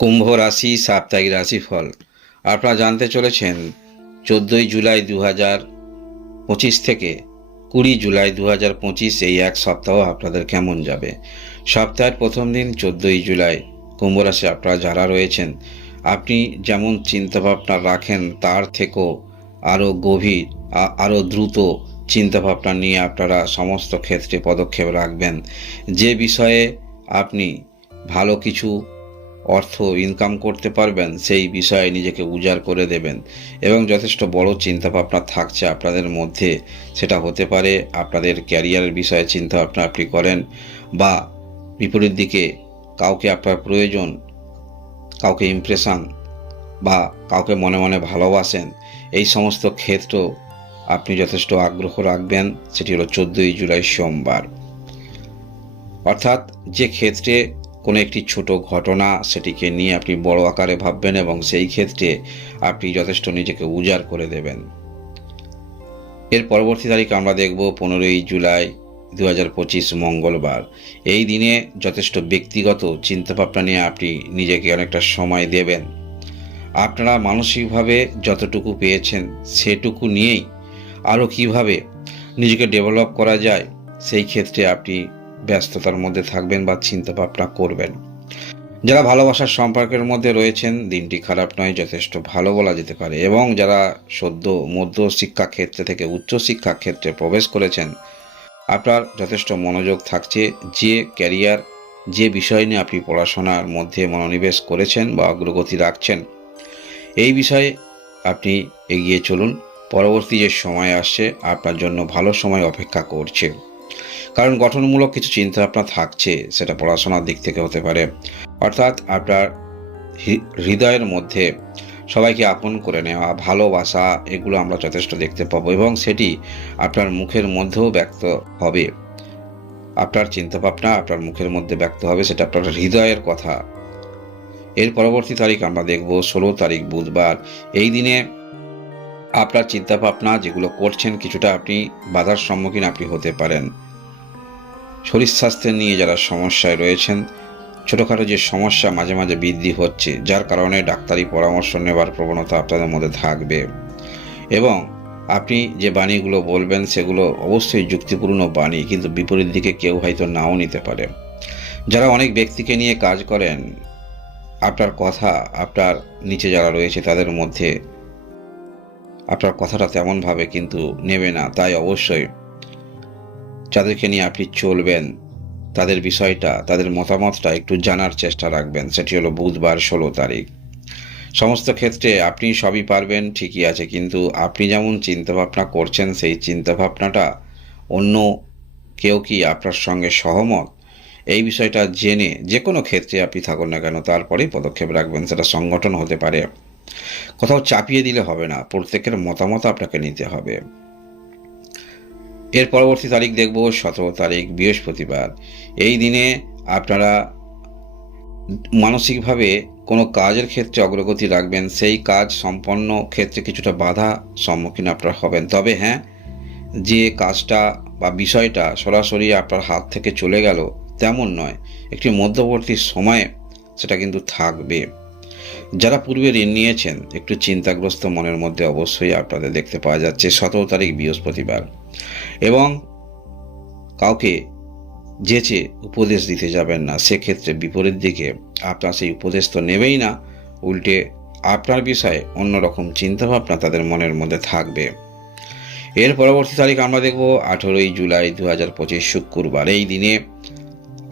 কুম্ভ রাশি সাপ্তাহিক রাশিফল আপনারা জানতে চলেছেন 14 জুলাই 2025 থেকে 20 জুলাই 2025 এই এক সপ্তাহ আপনাদের কেমন যাবে। সপ্তাহের প্রথম দিন 14 জুলাই কুম্ভ রাশি আপনারা যারা রয়েছেন, আপনি যেমন চিন্তাভাবনা রাখেন তার থেকেও আরও গভীর আরও দ্রুত চিন্তাভাবনা নিয়ে আপনারা সমস্ত ক্ষেত্রে পদক্ষেপ রাখবেন। যে বিষয়ে আপনি ভালো কিছু অর্থ ইনকাম করতে পারবেন সেই বিষয়ে নিজেকে উজাড় করে দেবেন এবং যথেষ্ট বড় চিন্তাভাবনা থাকছে আপনাদের মধ্যে। সেটা হতে পারে আপনাদের ক্যারিয়ারের বিষয়ে চিন্তাভাবনা আপনি করেন, বা বিপরীত দিকে কাউকে আপনার প্রয়োজন, কাউকে ইমপ্রেশন, বা কাউকে মনে মনে ভালোবাসেন। এই সমস্ত ক্ষেত্র আপনি যথেষ্ট আগ্রহ রাখবেন। সেটি হলো 14 জুলাই সোমবার। অর্থাৎ যে ক্ষেত্রে কোনো একটি ছোট ঘটনা সেটিকে নিয়ে আপনি বড় আকারে ভাববেন এবং সেই ক্ষেত্রে আপনি যথেষ্ট নিজেকে উজাড় করে দেবেন। এর পরবর্তী তারিখ আমরা দেখব 15 জুলাই 2025 মঙ্গলবার। এই দিনে যথেষ্ট ব্যক্তিগত চিন্তাভাবনা নিয়ে আপনি নিজেকে অনেকটা সময় দেবেন। আপনারা মানসিকভাবে যতটুকু পেয়েছেন সেটুকু নিয়েই আরও কিভাবে নিজেকে ডেভেলপ করা যায় সেই ক্ষেত্রে আপনি ব্যস্ততার মধ্যে থাকবেন বা চিন্তা ভাবনা করবেন। যারা ভালোবাসার সম্পর্কের মধ্যে রয়েছেন, দিনটি খারাপ নয়, যথেষ্ট ভালো বলা যেতে পারে। এবং যারা সদ্য মধ্য শিক্ষা ক্ষেত্রে থেকে উচ্চ শিক্ষা ক্ষেত্রে প্রবেশ করেছেন, আপনার যথেষ্ট মনোযোগ থাকছে। যে ক্যারিয়ার, যে বিষয় নিয়ে আপনি পড়াশোনার মধ্যে মনোনিবেশ করেছেন বা অগ্রগতি রাখছেন, এই বিষয়ে আপনি এগিয়ে চলুন। পরবর্তী যে সময় আসছে আপনার জন্য ভালো সময় অপেক্ষা করছে, কারণ গঠনমূলক কিছু চিন্তা আপনার থাকছে। সেটা পড়াশোনার দিক থেকে হতে পারে, অর্থাৎ আপনার হৃদয়ের মধ্যে সবাইকে আপন করে নেওয়া, ভালোবাসা, এগুলো আমরা যথেষ্ট দেখতে পাবো এবং সেটি আপনার মুখের মধ্যেও ব্যক্ত হবে। আপনার চিন্তাভাবনা আপনার মুখের মধ্যে ব্যক্ত হবে, সেটা আপনার হৃদয়ের কথা। এর পরবর্তী তারিখ আমরা দেখব 16 তারিখ বুধবার। এই দিনে আপনার চিন্তাভাবনা যেগুলো করছেন কিছুটা আপনি বাধার সম্মুখীন আপনি হতে পারেন। শরীর স্বাস্থ্য নিয়ে যারা সমস্যায় রয়েছেন, ছোটোখাটো যে সমস্যা মাঝে মাঝে বৃদ্ধি হচ্ছে, যার কারণে ডাক্তারি পরামর্শ নেবার প্রবণতা আপনাদের মধ্যে থাকবে। এবং আপনি যে বাণীগুলো বলবেন সেগুলো অবশ্যই যুক্তিপূর্ণ বাণী, কিন্তু বিপরীত দিকে কেউ হয়তো নাও নিতে পারে। যারা অনেক ব্যক্তিকে নিয়ে কাজ করেন, আপনার কথা আপনার নিচে যারা রয়েছে তাদের মধ্যে আপনার কথাটা তেমনভাবে কিন্তু নেবে না। তাই অবশ্যই যাদেরকে নিয়ে আপনি চলবেন তাদের বিষয়টা, তাদের মতামতটা একটু জানার চেষ্টা রাখবেন। সেটি হলো বুধবার 16 তারিখ। সমস্ত ক্ষেত্রে আপনি সবই পারবেন ঠিকই আছে, কিন্তু আপনি যেমন চিন্তাভাবনা করছেন সেই চিন্তাভাবনাটা অন্য কেউ কি আপনার সঙ্গে সহমত, এই বিষয়টা জেনে যে কোনো ক্ষেত্রে আপনি থাকুন না কেন তারপরেই পদক্ষেপ রাখবেন। সেটা সংগঠন হতে পারে, কোথাও চাপিয়ে দিলে হবে না, প্রত্যেকের মতামত আপনাকে নিতে হবে। এর পরবর্তী তারিখ দেখব 17 তারিখ বৃহস্পতিবার। এই দিনে আপনারা মানসিকভাবে কোনো কাজের ক্ষেত্রে অগ্রগতি রাখবেন। সেই কাজ সম্পন্ন ক্ষেত্রে কিছুটা বাধা সম্মুখীন আপনারা হবেন, তবে হ্যাঁ, যে কাজটা বা বিষয়টা সরাসরি আপনার হাত থেকে চলে গেল তেমন নয়, একটি মধ্যবর্তী সময়ে সেটা কিন্তু থাকবে। যারা পূর্বে ঋণ নিয়েছেন একটু চিন্তাগ্রস্ত মনের মধ্যে অবশ্যই আপনাদের দেখতে পাওয়া যাচ্ছে 17 তারিখ বৃহস্পতিবার। এবং কাউকে যেচে উপদেশ দিতে যাবেন না, সেক্ষেত্রে বিপরীত দিকে আপনার সেই উপদেশ তো নেবেই না, উল্টে আপনার বিষয়ে অন্যরকম চিন্তাভাবনা তাদের মনের মধ্যে থাকবে। এর পরবর্তী তারিখ আমরা দেখব 18 জুলাই 2025 শুক্রবার। এই দিনে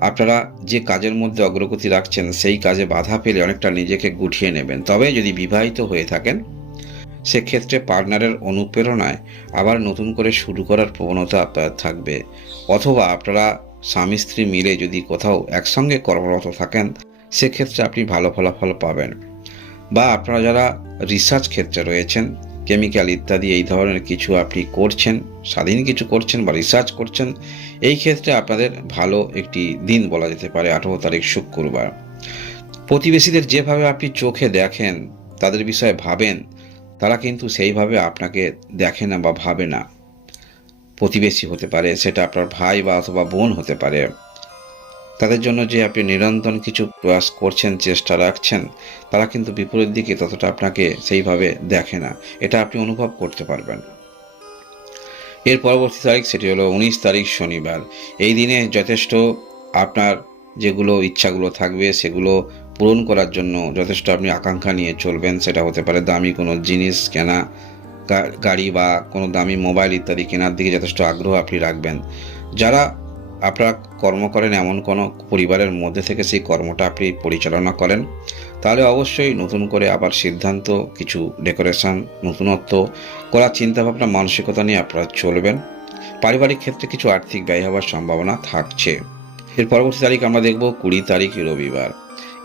আপনারা যে কাজের মধ্যে অগ্রগতি রাখছেন সেই কাজে বাধা পেলে অনেকটা নিজেকে গুটিয়ে নেবেন। তবে যদি বিবাহিত হয়ে থাকেন সেক্ষেত্রে পার্টনারের অনুপ্রেরণায় আবার নতুন করে শুরু করার প্রবণতা আপনার থাকবে, অথবা আপনারা স্বামী স্ত্রী মিলে যদি কোথাও একসঙ্গে কর্মরত থাকেন সেক্ষেত্রে আপনি ভালো ফলাফল পাবেন। বা আপনারা যারা রিসার্চ ক্ষেত্রে রয়েছেন, কেমিক্যাল ইত্যাদি এই ধরনের কিছু আপনি করছেন, স্বাধীন কিছু করছেন বা রিসার্চ করছেন, এই ক্ষেত্রে আপনাদের ভালো একটি দিন বলা যেতে পারে 18 তারিখ শুক্রবার। প্রতিবেশীদের যেভাবে আপনি চোখে দেখেন, তাদের বিষয়ে ভাবেন, তারা কিন্তু সেইভাবে আপনাকে দেখে না বা ভাবে না। প্রতিবেশী হতে পারে, সেটা আপনার ভাই বা অথবা বোন হতে পারে, তাদের জন্য যে আপনি নিরন্তর কিছু প্রয়াস করছেন, চেষ্টা রাখছেন, তারা কিন্তু বিপরীত দিকে ততটা আপনাকে সেইভাবে দেখে না, এটা আপনি অনুভব করতে পারবেন। এর পরবর্তী তারিখ সেটি হলো 19 তারিখ শনিবার। এই দিনে যথেষ্ট আপনার যেগুলো ইচ্ছাগুলো থাকবে সেগুলো পূরণ করার জন্য যথেষ্ট আপনি আকাঙ্ক্ষা নিয়ে চলবেন। সেটা হতে পারে দামি কোনো জিনিস কেনা, গাড়ি বা কোনো দামি মোবাইল ইত্যাদি কেনার দিকে যথেষ্ট আগ্রহ আপনি রাখবেন। যারা আপনারা কর্ম করেন এমন কোনো পরিবারের মধ্যে থেকে সেই কর্মটা আপনি পরিচালনা করেন, তাহলে অবশ্যই নতুন করে আবার সিদ্ধান্ত, কিছু ডেকোরেশন, নতুনত্ব করার চিন্তাভাবনা, মানসিকতা নিয়ে আপনারা চলবেন। পারিবারিক ক্ষেত্রে কিছু আর্থিক ব্যয় হওয়ার সম্ভাবনা থাকছে। এর পরবর্তী তারিখ আমরা দেখব 20 তারিখ রবিবার।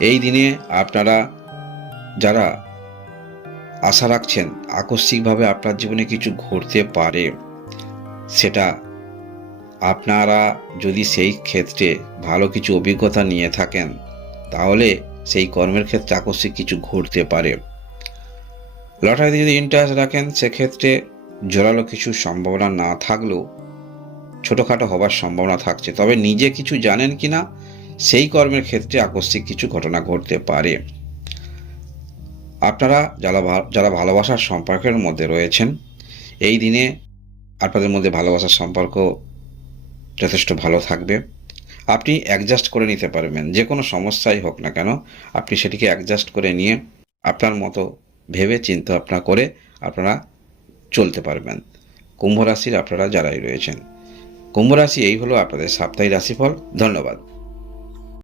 এই দিনে আপনারা যারা আশা রাখছেন আকস্মিকভাবে আপনার জীবনে কিছু ঘটতে পারে, সেটা আপনারা যদি সেই ক্ষেত্রে ভালো কিছু অভিজ্ঞতা নিয়ে থাকেন, তাহলে সেই কর্মের ক্ষেত্রে আকস্মিক কিছু ঘটতে পারে। লটারিতে যদি ইন্টারেস্ট রাখেন, সেক্ষেত্রে জোরালো কিছু সম্ভাবনা না থাকলেও ছোটোখাটো হবার সম্ভাবনা থাকছে। তবে নিজে কিছু জানেন কি না, সেই কর্মের ক্ষেত্রে আকস্মিক কিছু ঘটনা ঘটতে পারে। আপনারা যারা ভালোবাসার সম্পর্কের মধ্যে রয়েছেন, এই দিনে আপনাদের মধ্যে ভালোবাসার সম্পর্ক যথেষ্ট ভালো থাকবে। আপনি অ্যাডজাস্ট করে নিতে পারবেন, যে কোনো সমস্যাই হোক না কেন আপনি সেটিকে অ্যাডজাস্ট করে নিয়ে আপনার মতো ভেবে চিন্তা ভাবনা করে আপনারা চলতে পারবেন। কুম্ভ রাশির আপনারা যারাই রয়েছেন, কুম্ভ রাশি এই হলো আপনাদের সাপ্তাহিক রাশিফল। ধন্যবাদ।